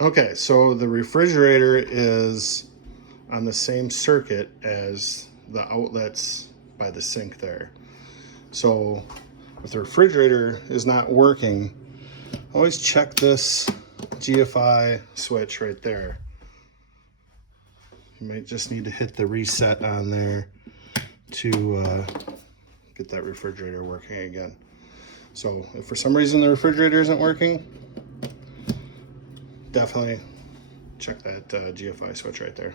Okay, so the refrigerator is on the same circuit as the outlets by the sink there. So if the refrigerator is not working, always check this GFI switch right there. You might just need to hit the reset on there to get that refrigerator working again. So if for some reason the refrigerator isn't working, definitely check that GFI switch right there.